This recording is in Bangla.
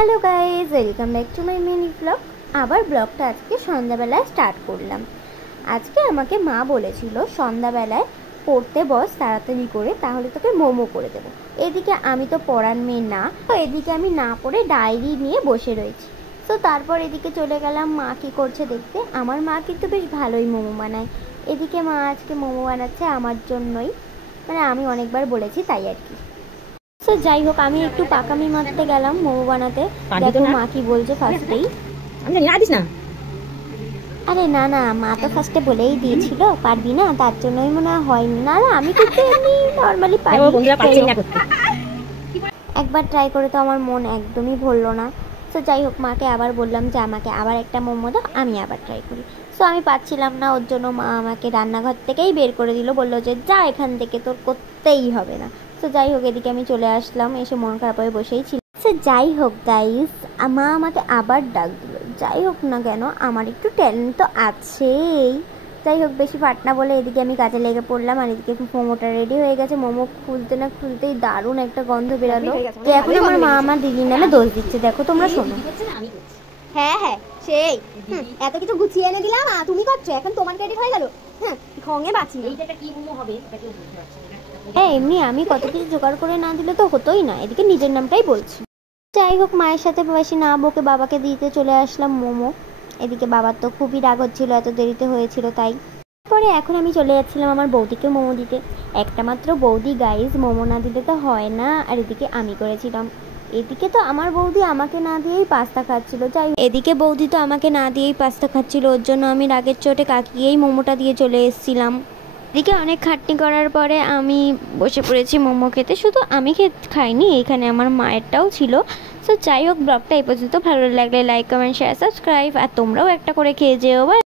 Hello guys, welcome back to my mini blog. আবার ব্লগটা আজকে সন্ধ্যাবেলায় স্টার্ট করলাম। আজকে আমাকে মা বলেছিল সন্ধ্যাবেলায় পড়তে বস তাড়াতাড়ি করে, তাহলে তোকে মোমো করে দেবো। এদিকে আমি তো পড়ার মেয়ে না, তো এদিকে আমি না পড়ে ডায়েরি নিয়ে বসে রয়েছি। তো তারপর এদিকে চলে গেলাম মা কী করছে দেখতে। আমার মা কিন্তু বেশ ভালোই মোমো বানায়। এদিকে মা আজকে মোমো বানাচ্ছে আমার জন্যই, মানে আমি অনেকবার বলেছি তাই আর কি। তো যাই হোক, আমি একটু পাকামি মারতে গেলাম মোমো বানাতে। দেখো মা কি বলছে ফার্স্টেই। আরে না না, মা তো ফার্স্টে বলেই দিয়েছিল পারবি না, তার জন্যই মনে হয়নি। না না, আমি কিন্তু এমনি নর্মালি পারি। একবার ট্রাই করে তো আমার মন একদমই ভরলো না। তো যাই হোক, মাকে আবার বললাম যে আমাকে আবার একটা মোমো দাও, আমি আবার ট্রাই করি। সো আমি পাচ্ছিলাম না, ওর জন্য মা আমাকে রান্নাঘর থেকেই বের করে দিল, বললো যে যা এখান থেকে, তোর করতেই হবে না। তো যাই হোক, এদিকে আমি চলে আসলাম, এসে মন খারাপ হয়ে বসেই ছিল। সে যাই হোক গাইস, মা আমাকে আবার ডাক দিল। যাই হোক না কেন, আমার একটু ট্যালেন্ট তো আছেই। যাই হোক, বেশি ফাটনা বলে এদিকে আমি কাজে লেগে পড়লাম। আর এদিকে মোমোটা রেডি হয়ে গেছে। মোমো খুলতে না খুলতেই দারুণ একটা গন্ধ বেরালো। তো এখন আমার মা আমার দিদির নামে দোষ দিচ্ছে, দেখো তোমরা শোনো। হ্যাঁ হ্যাঁ সেই এত কিছু গুছিয়ে এনে দিলাম, তুমি করছো, এখন তোমার ক্রেডিট হয়ে গেল। হ্যাঁ ঘঙে বাঁচি না। এইটা কি মোমো হবে এটা কেউ বুঝতে পারছে না। হ্যাঁ, এমনি আমি কত কিছু জোগাড় করে না দিলে তো হতোই না। এদিকে নিজের নামটাই বলছি। যাই হোক, মায়ের সাথে বেশি না বকে বাবাকে দিতে চলে আসলাম মোমো। এদিকে বাবার তো খুবই রাগ হচ্ছিল, এত দেরিতে হয়েছিল তাই। পরে এখন আমি চলে যাচ্ছিলাম আমার বৌদিকে মোমো দিতে। একটা মাত্র বৌদি গাইজ, মোমো না দিলে তো হয় না। আর এদিকে আমি করেছিলাম। এদিকে তো আমার বৌদি আমাকে না দিয়েই পাস্তা খাচ্ছিল। যাই এদিকে বৌদি তো আমাকে না দিয়েই পাস্তা খাচ্ছিল, ওর জন্য আমি রাগের চোটে কাকিয়েই মোমোটা দিয়ে চলে এসেছিলাম। এদিকে অনেক খাটনি করার পরে আমি বসে পড়েছি মোমো খেতে। শুধু আমি খাইনি, এখানে আমার মায়েরটাও ছিল। সো যাই হোক, ব্লগটা এই পর্যন্ত। ভালো লাগলে লাইক, কমেন্ট, শেয়ার, সাবস্ক্রাইব, আর তোমরাও একটা করে খেয়ে যেও।